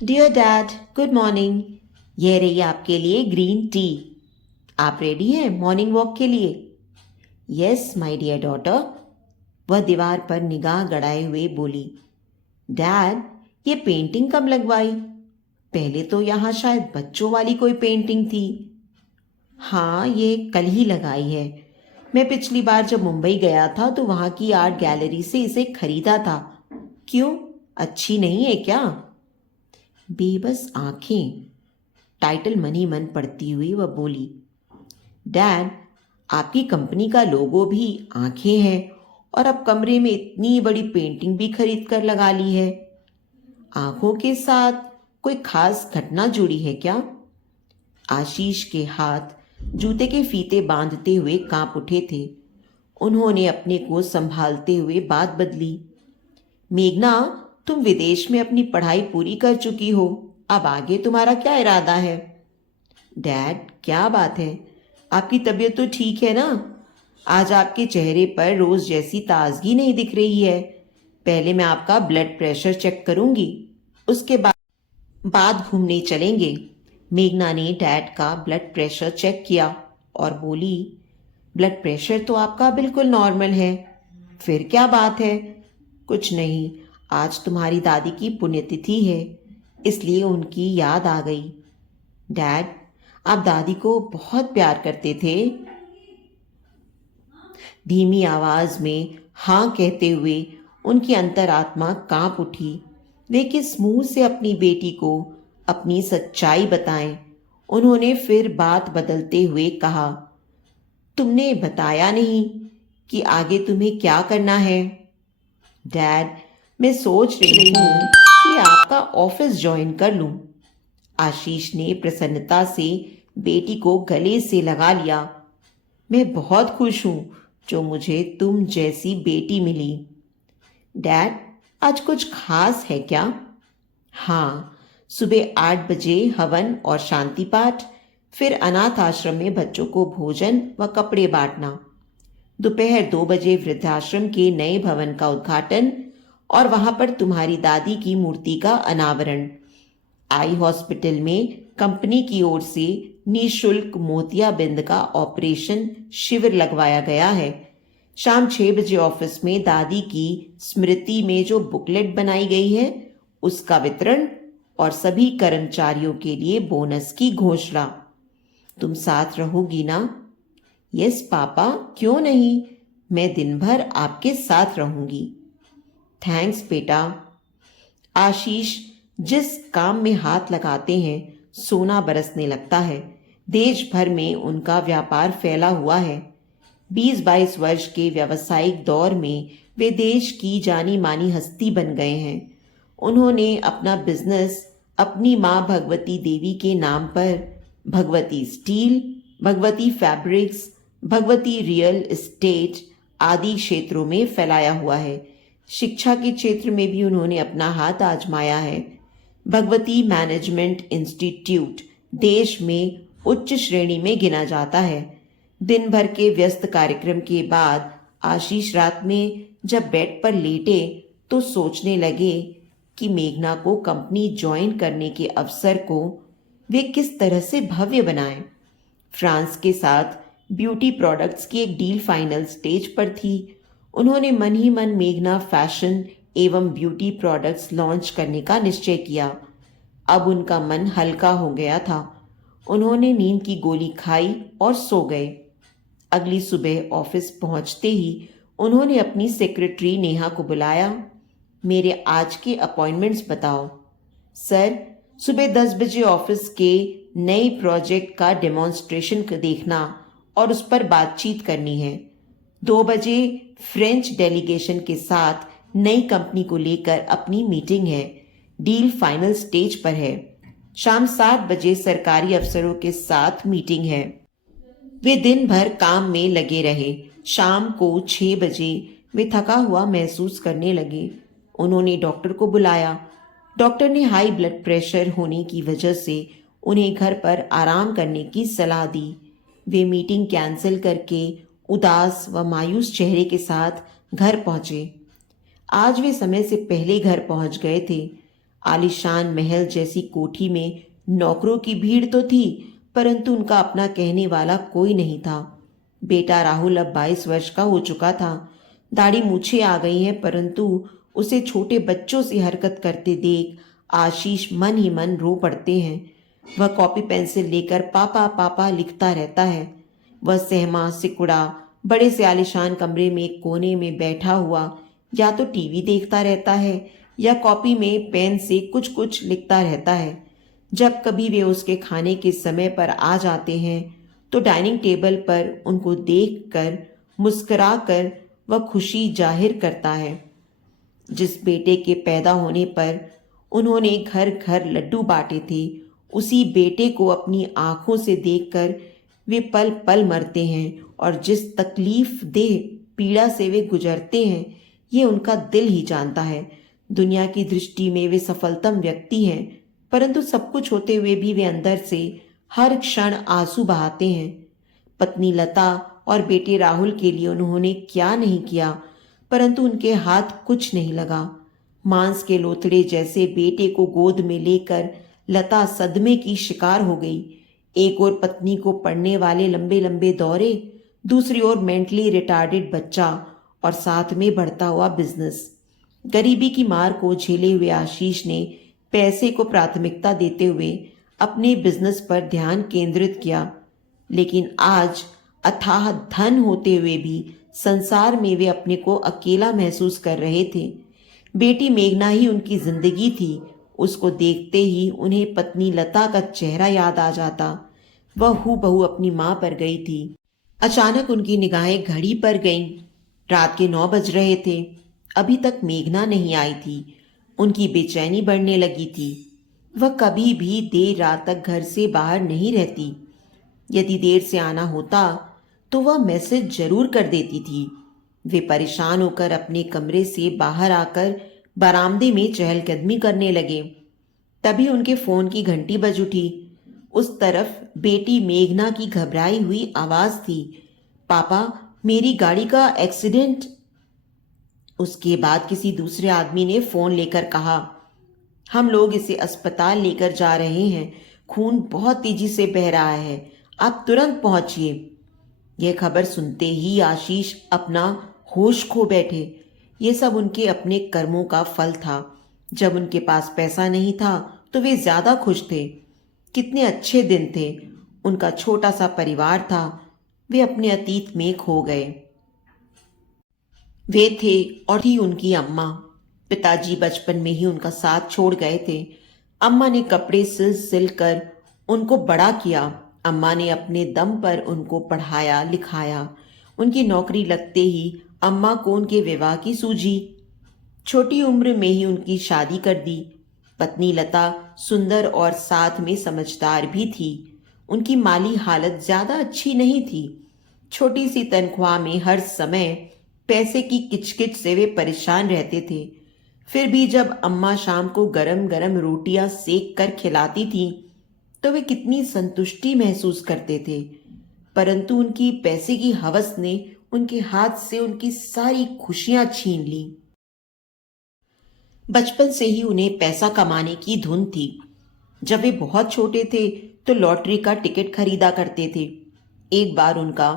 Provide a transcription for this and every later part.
Dear dad, good morning. यह रही आपके लिए ग्रीन टी। आप रेडी हैं मॉर्निंग वॉक के लिए? Yes my dear daughter. वह दीवार पर निगाह गड़ाए हुए बोली। डैड, ये पेंटिंग कब लगवाई? पहले तो यहाँ शायद बच्चों वाली कोई पेंटिंग थी। हाँ, ये कल ही लगाई है। मैं पिछली बार जब मुंबई गया था तो वहाँ की आर्ट गैलरी से इसे खरीदा था। क्यों, अच्छी नहीं है क्या? बेबस आंखें टाइटल मनी मन पढ़ती हुई वह बोली। डैड, आपकी कंपनी का लोगो भी आंखें हैं और अब कमरे में इतनी बड़ी पेंटिंग भी खरीद कर लगा ली है। आंखों के साथ कोई खास घटना जुड़ी है क्या? आशीष के हाथ जूते के फीते बांधते हुए कांप उठे थे। उन्होंने अपने को संभालते हुए बात बदली। मेघना, तुम विदेश में अपनी पढ़ाई पूरी कर चुकी हो। अब आगे तुम्हारा क्या इरादा है? डैड, क्या बात है? आपकी तबीयत तो ठीक है ना? आज आपके चेहरे पर रोज जैसी ताजगी नहीं दिख रही है। पहले मैं आपका ब्लड प्रेशर चेक करूंगी, उसके बाद घूमने चलेंगे। मेघना ने डैड का ब्लड प्रेशर चेक किया और बोली, ब्लड प्रेशर तो आपका बिल्कुल नॉर्मल है। फिर क्या बात है? कुछ नहीं, आज तुम्हारी दादी की पुण्यतिथि है, इसलिए उनकी याद आ गई। डैड, आप दादी को बहुत प्यार करते थे। धीमी आवाज में हाँ कहते हुए उनकी अंतरात्मा कांप उठी। वे किस मुंह से अपनी बेटी को अपनी सच्चाई बताएं? उन्होंने फिर बात बदलते हुए कहा, तुमने बताया नहीं कि आगे तुम्हें क्या करना है। डैड, मैं सोच रही हूँ कि आपका ऑफिस ज्वाइन कर लूं। आशीष ने प्रसन्नता से बेटी को गले से लगा लिया। मैं बहुत खुश हूं जो मुझे तुम जैसी बेटी मिली। डैड, आज कुछ खास है क्या? हाँ, सुबह 8 बजे हवन और शांति पाठ, फिर अनाथ आश्रम में बच्चों को भोजन व कपड़े बांटना। दोपहर 2 बजे वृद्धाश्रम के नए भवन का उद्घाटन और वहां पर तुम्हारी दादी की मूर्ति का अनावरण। आई हॉस्पिटल में कंपनी की ओर से निशुल्क मोतियाबिंद का ऑपरेशन शिविर लगवाया गया है। शाम 6 बजे ऑफिस में दादी की स्मृति में जो बुकलेट बनाई गई है उसका वितरण और सभी कर्मचारियों के लिए बोनस की घोषणा। तुम साथ रहोगी ना? यस पापा, क्यों नहीं, मैं दिन भर आपके साथ रहूंगी। थैंक्स बेटा। आशीष जिस काम में हाथ लगाते हैं सोना बरसने लगता है। देश भर में उनका व्यापार फैला हुआ है। 20-22 वर्ष के व्यावसायिक दौर में वे देश की जानी मानी हस्ती बन गए हैं। उन्होंने अपना बिजनेस अपनी माँ भगवती देवी के नाम पर Bhagwati steel, Bhagwati fabrics, Bhagwati real estate आदि क्षेत्रों में फैलाया हुआ है। शिक्षा के क्षेत्र में भी उन्होंने अपना हाथ आजमाया है। भगवती मैनेजमेंट इंस्टीट्यूट देश में उच्च श्रेणी में गिना जाता है। दिन भर के व्यस्त कार्यक्रम के बाद आशीष रात में जब बेड पर लेटे तो सोचने लगे कि मेघना को कंपनी ज्वाइन करने के अवसर को वे किस तरह से भव्य बनाएं। फ्रांस के साथ ब्यूटी प्रोडक्ट्स की एक डील फाइनल स्टेज पर थी। उन्होंने मन ही मन मेघना फैशन एवं ब्यूटी प्रोडक्ट्स लॉन्च करने का निश्चय किया। अब उनका मन हल्का हो गया था। उन्होंने नींद की गोली खाई और सो गए। अगली सुबह ऑफिस पहुंचते ही उन्होंने अपनी सेक्रेटरी नेहा को बुलाया। मेरे आज के अपॉइंटमेंट्स बताओ। सर, सुबह 10 बजे ऑफिस के नए प्रोजेक्ट का डेमोन्स्ट्रेशन देखना और उस पर बातचीत करनी है। 2 बजे फ्रेंच डेलीगेशन के साथ नई कंपनी को लेकर अपनी मीटिंग है। डील फाइनल स्टेज पर है। शाम 7 बजे सरकारी अफसरों के साथ मीटिंग है। वे दिन भर काम में लगे रहे। शाम को 6 बजे वे थका हुआ महसूस करने लगे। उन्होंने डॉक्टर को बुलाया। डॉक्टर ने हाई ब्लड प्रेशर होने की वजह से उन्हें घर पर आराम करने की सलाह दी। वे मीटिंग कैंसिल करके उदास व मायूस चेहरे के साथ घर पहुंचे। आज वे समय से पहले घर पहुंच गए थे। आलीशान महल जैसी कोठी में नौकरों की भीड़ तो थी, परंतु उनका अपना कहने वाला कोई नहीं था। बेटा राहुल अब 22 वर्ष का हो चुका था। दाढ़ी मूछें आ गई हैं, परंतु उसे छोटे बच्चों से हरकत करते देख आशीष मन ही मन रो पड़ते हैं। वह कॉपी पेंसिल लेकर पापा पापा लिखता रहता है। वह सहमा सिकुड़ा बड़े से आलीशान कमरे में एक कोने में बैठा हुआ या तो टीवी देखता रहता है या कॉपी में पेन से कुछ कुछ लिखता रहता है। जब कभी वे उसके खाने के समय पर आ जाते हैं तो डाइनिंग टेबल पर उनको देखकर मुस्कुराकर वह खुशी जाहिर करता है। जिस बेटे के पैदा होने पर उन्होंने घर घर लड्डू बांटे थे, उसी बेटे को अपनी आंखों से देखकर वे पल पल मरते हैं और जिस तकलीफ देह पीड़ा से वे गुजरते हैं, ये उनका दिल ही जानता है। दुनिया की दृष्टि में वे सफलतम व्यक्ति हैं, परंतु सब कुछ होते हुए भी वे अंदर से हर क्षण आंसू बहाते हैं। पत्नी लता और बेटे राहुल के लिए उन्होंने क्या नहीं किया, परंतु उनके हाथ कुछ नहीं लगा। मांस के लोथड़े जैसे बेटे को गोद में लेकर लता सदमे की शिकार हो गई। एक और पत्नी को पड़ने वाले लंबे लंबे दौरे, दूसरी ओर मेंटली रिटार्डेड बच्चा और साथ में बढ़ता हुआ बिजनेस। गरीबी की मार को झेले हुए आशीष ने पैसे को प्राथमिकता देते हुए अपने बिजनेस पर ध्यान केंद्रित किया, लेकिन आज अथाह धन होते हुए भी संसार में वे अपने को अकेला महसूस कर रहे थे। बेटी मेघना ही उनकी जिंदगी थी। उसको देखते ही उन्हें पत्नी लता का चेहरा याद आ जाता। वह हूबहू अपनी मां पर गई थी। अचानक उनकी निगाहें घड़ी पर गईं। रात के 9 बज रहे थे। अभी तक मेघना नहीं आई थी। उनकी बेचैनी बढ़ने लगी थी। वह कभी भी देर रात तक घर से बाहर नहीं रहती। यदि देर से आना होता तो वह मैसेज जरूर कर देती थी। वे परेशान होकर अपने कमरे से बाहर आकर बरामदे में चहलकदमी करने लगे। तभी उनके फोन की घंटी बज उठी। उस तरफ बेटी मेघना की घबराई हुई आवाज थी, पापा मेरी गाड़ी का एक्सीडेंट। उसके बाद किसी दूसरे आदमी ने फोन लेकर कहा, हम लोग इसे अस्पताल लेकर जा रहे हैं, खून बहुत तेजी से बह रहा है, आप तुरंत पहुंचिए। यह खबर सुनते ही आशीष अपना होश खो बैठे। ये सब उनके अपने कर्मों का फल था। जब उनके पास पैसा नहीं था तो वे ज्यादा खुश थे। कितने अच्छे दिन थे। उनका छोटा सा परिवार था। वे अपने अतीत में खो गए। वे थे और थी उनकी अम्मा। पिताजी बचपन में ही उनका साथ छोड़ गए थे। अम्मा ने कपड़े सिल सिल कर उनको बड़ा किया। अम्मा ने अपने दम पर उनको पढ़ाया लिखाया। उनकी नौकरी लगते ही अम्मा को उनके विवाह की सूझी। छोटी उम्र में ही उनकी शादी कर दी। पत्नी लता सुंदर और साथ में समझदार भी थी। उनकी माली हालत ज्यादा अच्छी नहीं थी। छोटी सी तनख्वाह में हर समय पैसे की किचकिच से वे परेशान रहते थे। फिर भी जब अम्मा शाम को गरम गरम रोटियां सेक कर खिलाती थी तो वे कितनी संतुष्टि महसूस करते थे। परंतु उनकी पैसे की हवस ने उनके हाथ से उनकी सारी खुशियां छीन ली। बचपन से ही उन्हें पैसा कमाने की धुन थी। जब वे बहुत छोटे थे तो लॉटरी का टिकट खरीदा करते थे। एक बार उनका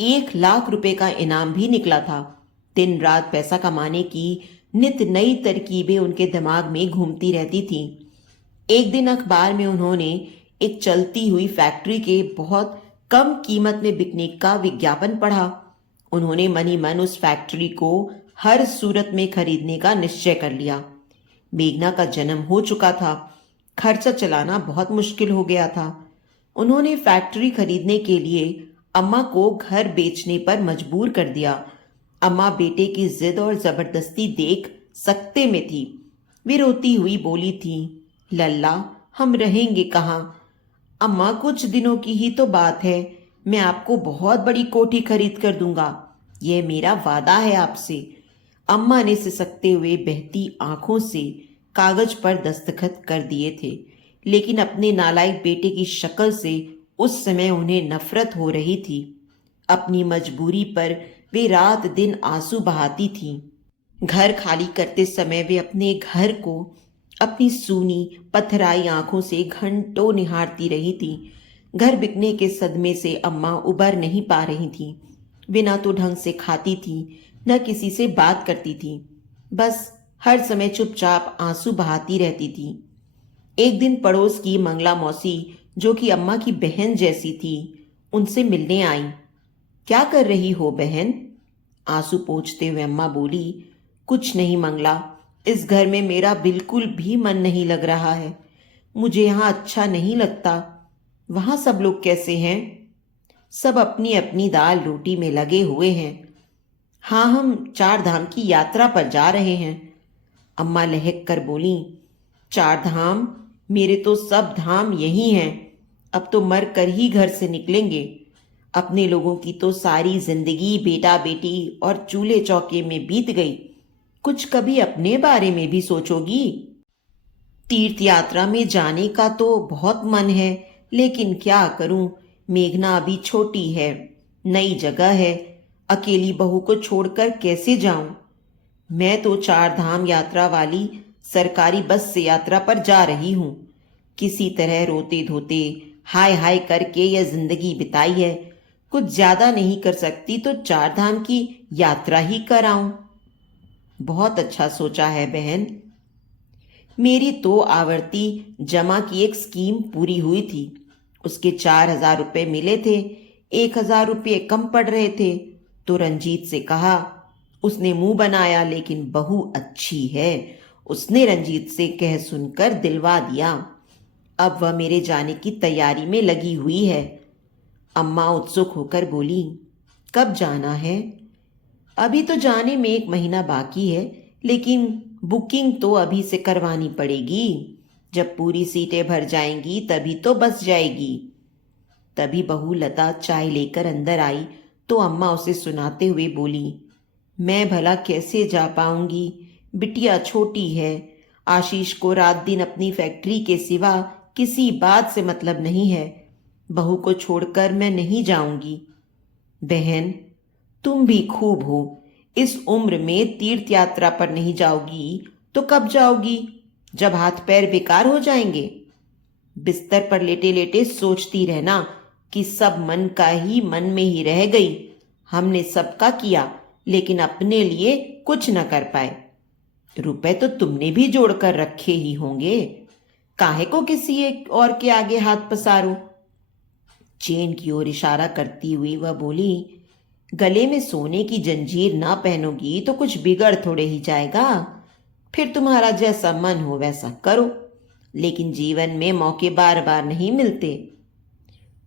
1 लाख रुपए का इनाम भी निकला था। दिन रात पैसा कमाने की नित नई तरकीबें उनके दिमाग में घूमती रहती थी। एक दिन अखबार में उन्होंने एक चलती हुई फैक्ट्री के बहुत कम कीमत में बिकने का विज्ञापन पढ़ा। उन्होंने मन ही मन उस फैक्ट्री को हर सूरत में खरीदने का निश्चय कर लिया। मेघना का जन्म हो चुका था। खर्चा चलाना बहुत मुश्किल हो गया था। उन्होंने फैक्ट्री खरीदने के लिए अम्मा को घर बेचने पर मजबूर कर दिया। अम्मा बेटे की जिद और जबरदस्ती देख सकते में थी। वे रोती हुई बोली थी, लल्ला हम रहेंगे कहाँ? अम्मा कुछ दिनों की ही तो बात है। मैं आपको बहुत बड़ी कोठी खरीद कर दूंगा। यह मेरा वादा है आपसे। अम्मा ने सिसकते हुए बहती आंखों से कागज पर दस्तखत कर दिए थे, लेकिन अपने नालायक बेटे की शक्ल से उस समय उन्हें नफरत हो रही थी। अपनी मजबूरी पर वे रात दिन आंसू बहाती थीं। घर खाली करते समय वे अपने घर को अपनी सूनी पथराई आंखों से घंटों निहारती रही थी। घर बिकने के सदमे से अम्मा उबर नहीं पा रही थी। वे ना तो ढंग से खाती थी, न किसी से बात करती थी। बस हर समय चुपचाप आंसू बहाती रहती थी। एक दिन पड़ोस की मंगला मौसी, जो कि अम्मा की बहन जैसी थी, उनसे मिलने आई। क्या कर रही हो बहन? आंसू पोंछते हुए अम्मा बोली, कुछ नहीं मंगला, इस घर में मेरा बिल्कुल भी मन नहीं लग रहा है। मुझे यहाँ अच्छा नहीं लगता। वहाँ सब लोग कैसे हैं? सब अपनी अपनी दाल रोटी में लगे हुए हैं। हाँ, हम चार धाम की यात्रा पर जा रहे हैं। अम्मा लहक कर बोली, चार धाम? मेरे तो सब धाम यही हैं। अब तो मर कर ही घर से निकलेंगे। अपने लोगों की तो सारी जिंदगी बेटा बेटी और चूल्हे चौके में बीत गई। कुछ कभी अपने बारे में भी सोचोगी? तीर्थ यात्रा में जाने का तो बहुत मन है, लेकिन क्या करूं, मेघना अभी छोटी है, नई जगह है, अकेली बहू को छोड़कर कैसे जाऊं? मैं तो चार धाम यात्रा वाली सरकारी बस से यात्रा पर जा रही हूं। किसी तरह रोते धोते हाय हाय करके यह जिंदगी बिताई है। कुछ ज्यादा नहीं कर सकती तो चार धाम की यात्रा ही कराऊं। बहुत अच्छा सोचा है बहन। मेरी तो आवर्ती जमा की एक स्कीम पूरी हुई थी। उसके 4,000 रुपये मिले थे। 1,000 रुपये कम पड़ रहे थे तो रंजीत से कहा। उसने मुंह बनाया, लेकिन बहू अच्छी है, उसने रंजीत से कह सुनकर दिलवा दिया। अब वह मेरे जाने की तैयारी में लगी हुई है। अम्मा उत्सुक होकर बोली, कब जाना है? अभी तो जाने में 1 महीना बाकी है, लेकिन बुकिंग तो अभी से करवानी पड़ेगी। जब पूरी सीटें भर जाएंगी तभी तो बस जाएगी। तभी बहू लता चाय लेकर अंदर आई तो अम्मा उसे सुनाते हुए बोली, मैं भला कैसे जा पाऊंगी? बिटिया छोटी है। आशीष को रात दिन अपनी फैक्ट्री के सिवा किसी बात से मतलब नहीं है। बहू को छोड़कर मैं नहीं जाऊंगी। बहन, तुम भी खूब हो। इस उम्र में तीर्थ यात्रा पर नहीं जाओगी तो कब जाओगी? जब हाथ पैर बेकार हो जाएंगे। बिस्तर पर लेटे लेटे सोचती रहना कि सब मन का ही मन में ही रह गई। हमने सबका किया, लेकिन अपने लिए कुछ न कर पाए। रुपए तो तुमने भी जोड़कर रखे ही होंगे, काहे को किसी एक और के आगे हाथ पसारो? चेन की ओर इशारा करती हुई वह बोली, गले में सोने की जंजीर ना पहनोगी तो कुछ बिगड़ थोड़े ही जाएगा। फिर तुम्हारा जैसा मन हो वैसा करो, लेकिन जीवन में मौके बार बार नहीं मिलते।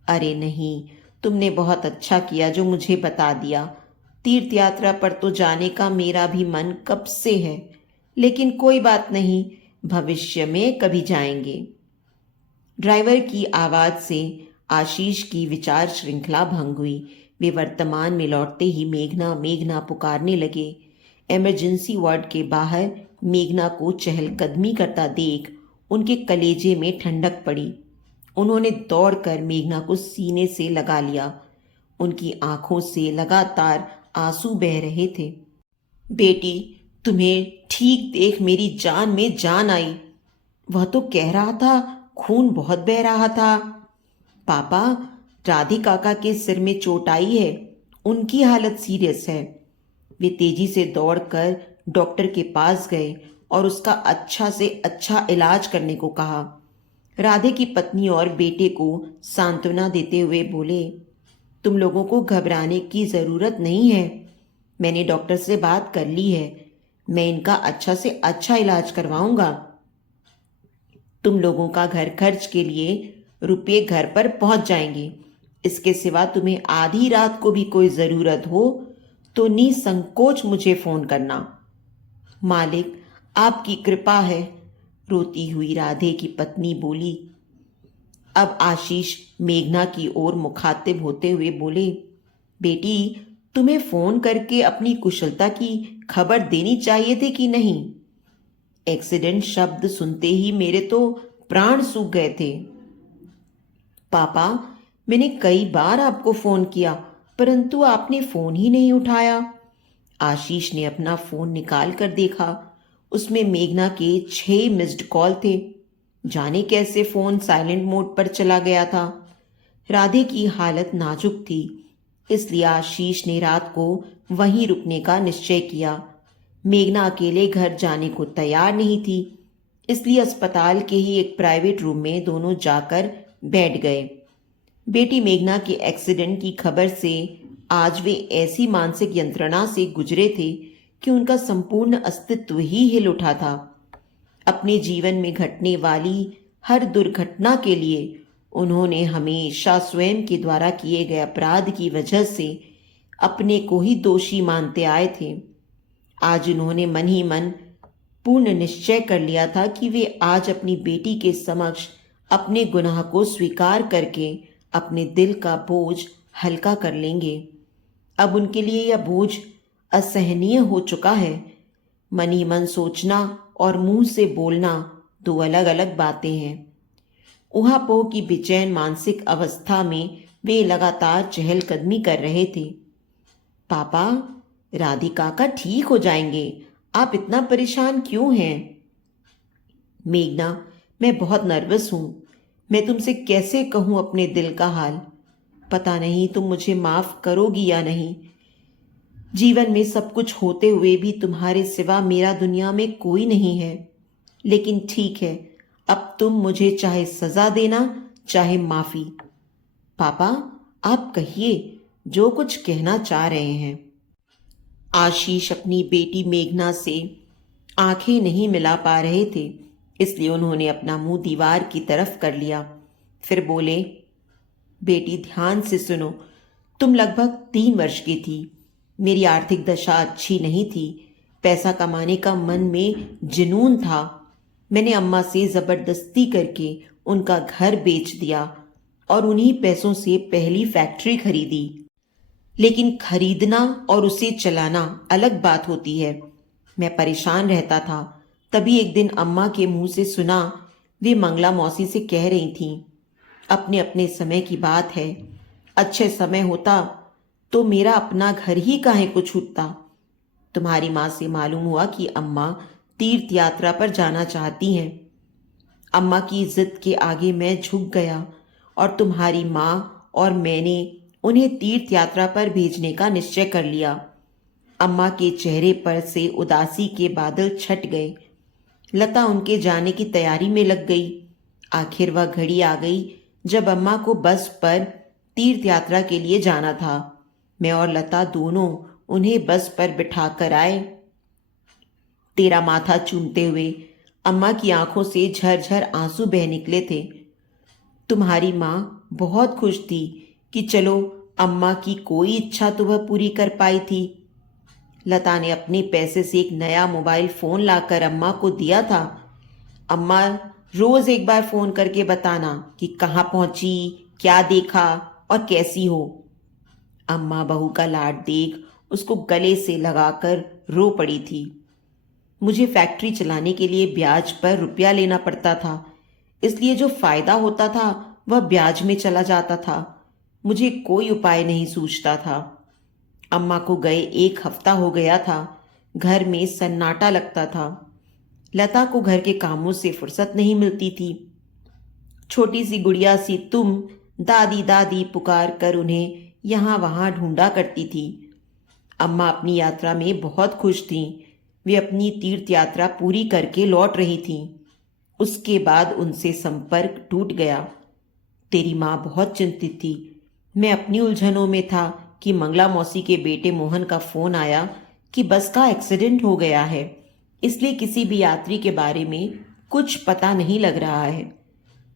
अरे नहीं, तुमने बहुत अच्छा किया जो मुझे बता दिया। तीर्थ यात्रा पर तो जाने का मेरा भी मन कब से है, लेकिन कोई बात नहीं, भविष्य में कभी जाएंगे। ड्राइवर की आवाज से आशीष की विचार श्रृंखला भंग हुई। वे वर्तमान में लौटते ही मेघना मेघना पुकारने लगे। इमरजेंसी वार्ड के बाहर मेघना को चहलकदमी करता देख उनके कलेजे में ठंडक पड़ी। उन्होंने दौड़कर मेघना को सीने से लगा लिया। उनकी आंखों से लगातार आंसू बह रहे थे। बेटी, तुम्हें ठीक देख मेरी जान में जान आई। वह तो कह रहा था खून बहुत बह रहा था। पापा, राधे काका के सिर में चोट आई है, उनकी हालत सीरियस है। वे तेजी से दौड़कर डॉक्टर के पास गए और उसका अच्छा से अच्छा इलाज करने को कहा। राधे की पत्नी और बेटे को सांत्वना देते हुए बोले, तुम लोगों को घबराने की जरूरत नहीं है। मैंने डॉक्टर से बात कर ली है। मैं इनका अच्छा से अच्छा इलाज करवाऊंगा। तुम लोगों का घर खर्च के लिए रुपये घर पर पहुंच जाएंगे। इसके सिवा तुम्हें आधी रात को भी कोई जरूरत हो तो निसंकोच मुझे फोन करना। मालिक, आपकी कृपा है, रोती हुई राधे की पत्नी बोली। अब आशीष मेघना की ओर मुखातिब होते हुए बोले, बेटी, तुम्हें फोन करके अपनी कुशलता की खबर देनी चाहिए थी कि नहीं? एक्सीडेंट शब्द सुनते ही मेरे तो प्राण सूख गए थे। पापा, मैंने कई बार आपको फोन किया, परंतु आपने फोन ही नहीं उठाया। आशीष ने अपना फोन निकाल कर देखा। उसमें मेघना के 6 मिस्ड कॉल थे। जाने कैसे फोन साइलेंट मोड पर चला गया था। राधे की हालत नाजुक थी, इसलिए आशीष ने रात को वहीं रुकने का निश्चय किया। मेघना अकेले घर जाने को तैयार नहीं थी, इसलिए अस्पताल के ही एक प्राइवेट रूम में दोनों जाकर बैठ गए। बेटी मेघना के एक्सीडेंट की खबर से आज वे ऐसी मानसिक यंत्रणा से गुजरे थे कि उनका संपूर्ण अस्तित्व ही हिल उठा था। अपने जीवन में घटने वाली हर दुर्घटना के लिए उन्होंने हमेशा स्वयं के द्वारा किए गए अपराध की वजह से अपने को ही दोषी मानते आए थे। आज उन्होंने मन ही मन पूर्ण निश्चय कर लिया था कि वे आज अपनी बेटी के समक्ष अपने गुनाह को स्वीकार करके अपने दिल का बोझ हल्का कर लेंगे। अब उनके लिए यह बोझ असहनीय हो चुका है। मन ही मन सोचना और मुंह से बोलना दो अलग अलग बातें हैं। ऊहापोह की बेचैन मानसिक अवस्था में वे लगातार चहलकदमी कर रहे थे। पापा, राधिका का ठीक हो जाएंगे, आप इतना परेशान क्यों हैं? मेघना, मैं बहुत नर्वस हूं। मैं तुमसे कैसे कहूं अपने दिल का हाल। पता नहीं तुम मुझे माफ करोगी या नहीं। जीवन में सब कुछ होते हुए भी तुम्हारे सिवा मेरा दुनिया में कोई नहीं है। लेकिन ठीक है, अब तुम मुझे चाहे सजा देना चाहे माफी। पापा, आप कहिए जो कुछ कहना चाह रहे हैं। आशीष अपनी बेटी मेघना से आंखें नहीं मिला पा रहे थे, इसलिए उन्होंने अपना मुंह दीवार की तरफ कर लिया। फिर बोले, बेटी ध्यान से सुनो। तुम लगभग 3 वर्ष की थी। मेरी आर्थिक दशा अच्छी नहीं थी। पैसा कमाने का मन में जुनून था। मैंने अम्मा से जबरदस्ती करके उनका घर बेच दिया और उन्हीं पैसों से पहली फैक्ट्री खरीदी। लेकिन खरीदना और उसे चलाना अलग बात होती है। मैं परेशान रहता था। तभी एक दिन अम्मा के मुंह से सुना, वे मंगला मौसी से कह रही थीं, अपने अपने समय की बात है। अच्छे समय होता तो मेरा अपना घर ही काहे को छूटता। तुम्हारी माँ से मालूम हुआ कि अम्मा तीर्थ यात्रा पर जाना चाहती हैं। अम्मा की जिद के आगे मैं झुक गया और तुम्हारी माँ और मैंने उन्हें तीर्थ यात्रा पर भेजने का निश्चय कर लिया। अम्मा के चेहरे पर से उदासी के बादल छट गए। लता उनके जाने की तैयारी में लग गई। आखिर वह घड़ी आ गई जब अम्मा को बस पर तीर्थ यात्रा के लिए जाना था। मैं और लता दोनों उन्हें बस पर बिठा कर आए। तेरा माथा चूमते हुए अम्मा की आंखों से झरझर आंसू बह निकले थे। तुम्हारी माँ बहुत खुश थी कि चलो अम्मा की कोई इच्छा तो वह पूरी कर पाई थी। लता ने अपने पैसे से एक नया मोबाइल फोन लाकर अम्मा को दिया था। अम्मा, रोज एक बार फोन करके बताना कि कहाँ पहुंची, क्या देखा और कैसी हो। अम्मा बहू का लाड देख उसको गले से लगाकर रो पड़ी थी। मुझे फैक्ट्री चलाने के लिए ब्याज पर रुपया लेना पड़ता था, इसलिए जो फायदा होता था वह ब्याज में चला जाता था। मुझे कोई उपाय नहीं सूझता था। अम्मा को गए 1 हफ्ता हो गया था। घर में सन्नाटा लगता था। लता को घर के कामों से फुर्सत नहीं मिलती थी। छोटी सी गुड़िया सी तुम दादी दादी पुकार कर उन्हें यहाँ वहाँ ढूंढा करती थी। अम्मा अपनी यात्रा में बहुत खुश थीं। वे अपनी तीर्थ यात्रा पूरी करके लौट रही थीं। उसके बाद उनसे संपर्क टूट गया। तेरी माँ बहुत चिंतित थी। मैं अपनी उलझनों में था कि मंगला मौसी के बेटे मोहन का फोन आया कि बस का एक्सीडेंट हो गया है, इसलिए किसी भी यात्री के बारे में कुछ पता नहीं लग रहा है।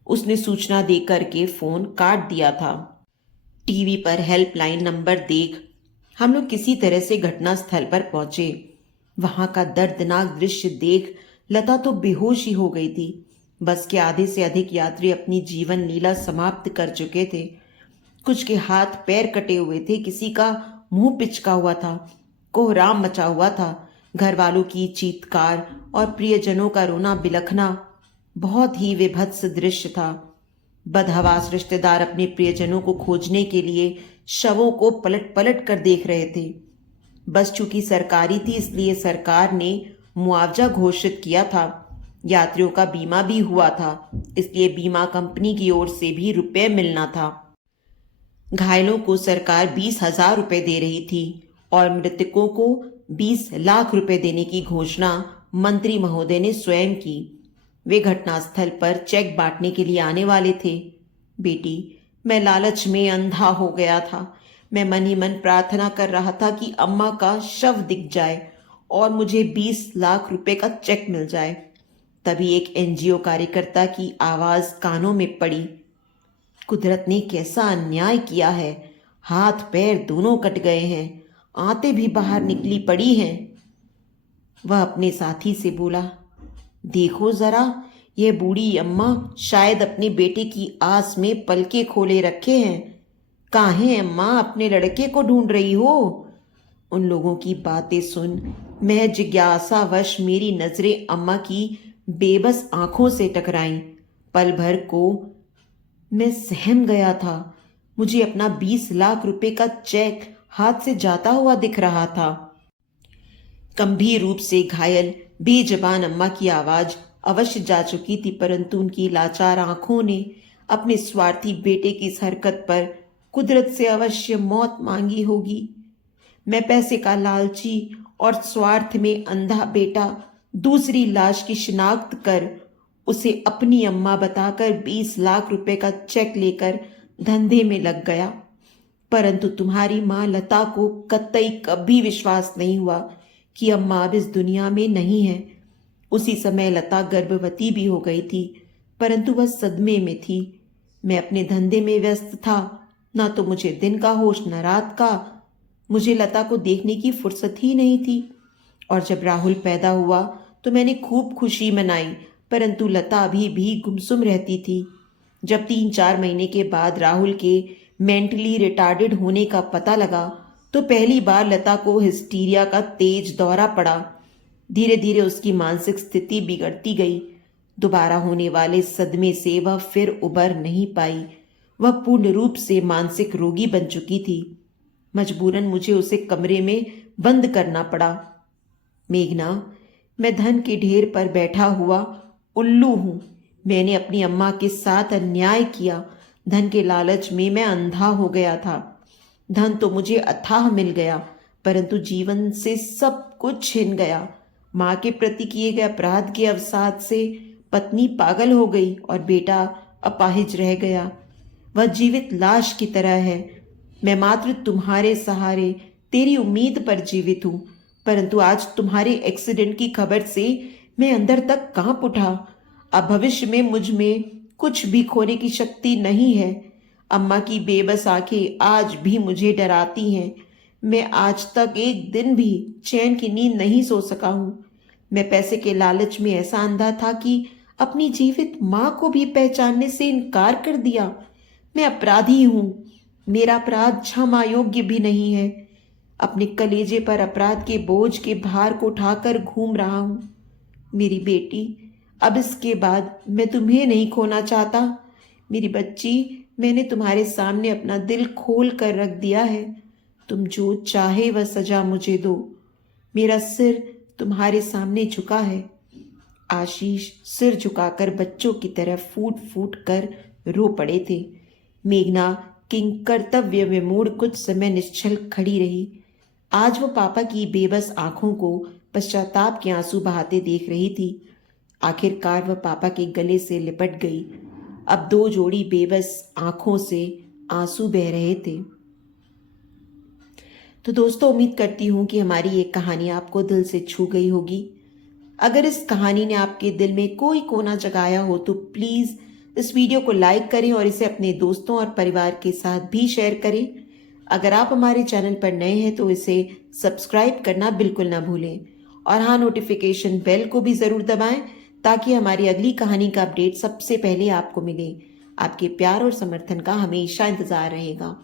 उसने सूचना देकर के फोन काट दिया था। टीवी पर हेल्पलाइन नंबर देख हम लोग किसी तरह से घटनास्थल पर पहुंचे। वहां का दर्दनाक दृश्य देख लता तो बेहोश ही हो गई थी। बस के आधे से अधिक यात्री अपनी जीवन लीला समाप्त कर चुके थे। कुछ के हाथ पैर कटे हुए थे, किसी का मुंह पिचका हुआ था, कोहराम मचा हुआ था। घर वालों की चीत्कार और प्रियजनों का रोना बिलखना बहुत ही विभत्स दृश्य था। बदहवास रिश्तेदार अपने प्रियजनों को खोजने के लिए शवों को पलट पलट कर देख रहे थे। बस चूंकि सरकारी थी, इसलिए सरकार ने मुआवजा घोषित किया था। यात्रियों का बीमा भी हुआ था, इसलिए बीमा कंपनी की ओर से भी रुपए मिलना था। घायलों को सरकार 20,000 रुपए दे रही थी और मृतकों को 20 लाख रुपए देने की घोषणा मंत्री महोदय ने स्वयं की। वे घटनास्थल पर चेक बांटने के लिए आने वाले थे। बेटी, मैं लालच में अंधा हो गया था। मैं मन ही मन प्रार्थना कर रहा था कि अम्मा का शव दिख जाए और मुझे 20 लाख रुपए का चेक मिल जाए। तभी एक एनजीओ कार्यकर्ता की आवाज कानों में पड़ी। कुदरत ने कैसा अन्याय किया है, हाथ पैर दोनों कट गए हैं, आंतें भी बाहर निकली पड़ी हैं। वह अपने साथी से बोला, देखो जरा, यह बूढ़ी अम्मा शायद अपने बेटे की आस में पलके खोले रखे हैं। काहे अम्मा अपने लड़के को ढूंढ रही हो? उन लोगों की बातें सुन मैं जिज्ञासावश मेरी नजरें अम्मा की बेबस आंखों से टकराईं। पल भर को मैं सहम गया था। मुझे अपना 20 लाख रुपए का चेक हाथ से जाता हुआ दिख रहा था। गंभीर रूप से घायल बेजबान अम्मा की आवाज अवश्य जा चुकी थी, परंतु उनकी लाचार आंखों ने अपने स्वार्थी बेटे की इस हरकत पर कुदरत से अवश्य मौत मांगी होगी। मैं पैसे का लालची और स्वार्थ में अंधा बेटा दूसरी लाश की शिनाख्त कर उसे अपनी अम्मा बताकर 20 लाख रुपए का चेक लेकर धंधे में लग गया। परंतु तुम्हारी माँ लता को कतई कभी विश्वास नहीं हुआ कि अम्मा अब इस दुनिया में नहीं है। उसी समय लता गर्भवती भी हो गई थी, परंतु वह सदमे में थी। मैं अपने धंधे में व्यस्त था, ना तो मुझे दिन का होश न रात का। मुझे लता को देखने की फुर्सत ही नहीं थी। और जब राहुल पैदा हुआ तो मैंने खूब खुशी मनाई, परंतु लता अभी भी गुमसुम रहती थी। जब 3-4 महीने के बाद राहुल के मेंटली रिटार्डेड होने का पता लगा तो पहली बार लता को हिस्टीरिया का तेज दौरा पड़ा। धीरे धीरे उसकी मानसिक स्थिति बिगड़ती गई। दोबारा होने वाले सदमे से वह फिर उबर नहीं पाई। वह पूर्ण रूप से मानसिक रोगी बन चुकी थी। मजबूरन मुझे उसे कमरे में बंद करना पड़ा। मेघना, मैं धन के ढेर पर बैठा हुआ उल्लू हूं। मैंने अपनी अम्मा के साथ अन्याय किया। धन के लालच में मैं अंधा हो गया था। धन तो मुझे अथाह मिल गया, परंतु जीवन से सब कुछ छिन गया। माँ के प्रति किए गए अपराध के अवसाद से पत्नी पागल हो गई और बेटा अपाहिज रह गया। वह जीवित लाश की तरह है। मैं मात्र तुम्हारे सहारे, तेरी उम्मीद पर जीवित हूं, परंतु आज तुम्हारे एक्सीडेंट की खबर से मैं अंदर तक कांप उठा। अब भविष्य में मुझ में कुछ भी खोने की शक्ति नहीं है। अम्मा की बेबस आंखें आज भी मुझे डराती हैं। मैं आज तक एक दिन भी चैन की नींद नहीं सो सका हूं। मैं पैसे के लालच में ऐसा अंधा था कि अपनी जीवित माँ को भी पहचानने से इनकार कर दिया। मैं अपराधी हूं। मेरा अपराध क्षमा योग्य भी नहीं है। अपने कलेजे पर अपराध के बोझ के भार को उठाकर घूम रहा हूं। मेरी बेटी, अब इसके बाद मैं तुम्हें नहीं खोना चाहता। मेरी बच्ची, मैंने तुम्हारे सामने अपना दिल खोल कर रख दिया है। तुम जो चाहे वह सजा मुझे दो। मेरा सिर तुम्हारे सामने झुका है। आशीष सिर झुकाकर बच्चों की तरह फूट फूट कर रो पड़े थे। मेघना किंग कर्तव्य विमूढ़ कुछ समय निश्चल खड़ी रही। आज वो पापा की बेबस आंखों को पश्चाताप के आंसू बहाते देख रही थी। आखिरकार वह पापा के गले से लिपट गई। अब 2 जोड़ी बेबस आंखों से आंसू बह रहे थे। तो दोस्तों, उम्मीद करती हूँ कि हमारी ये कहानी आपको दिल से छू गई होगी। अगर इस कहानी ने आपके दिल में कोई कोना जगाया हो तो प्लीज़ इस वीडियो को लाइक करें और इसे अपने दोस्तों और परिवार के साथ भी शेयर करें। अगर आप हमारे चैनल पर नए हैं तो इसे सब्सक्राइब करना बिल्कुल ना भूलें और हाँ, नोटिफिकेशन बेल को भी ज़रूर दबाएं ताकि हमारी अगली कहानी का अपडेट सबसे पहले आपको मिले। आपके प्यार और समर्थन का हमेशा इंतज़ार रहेगा।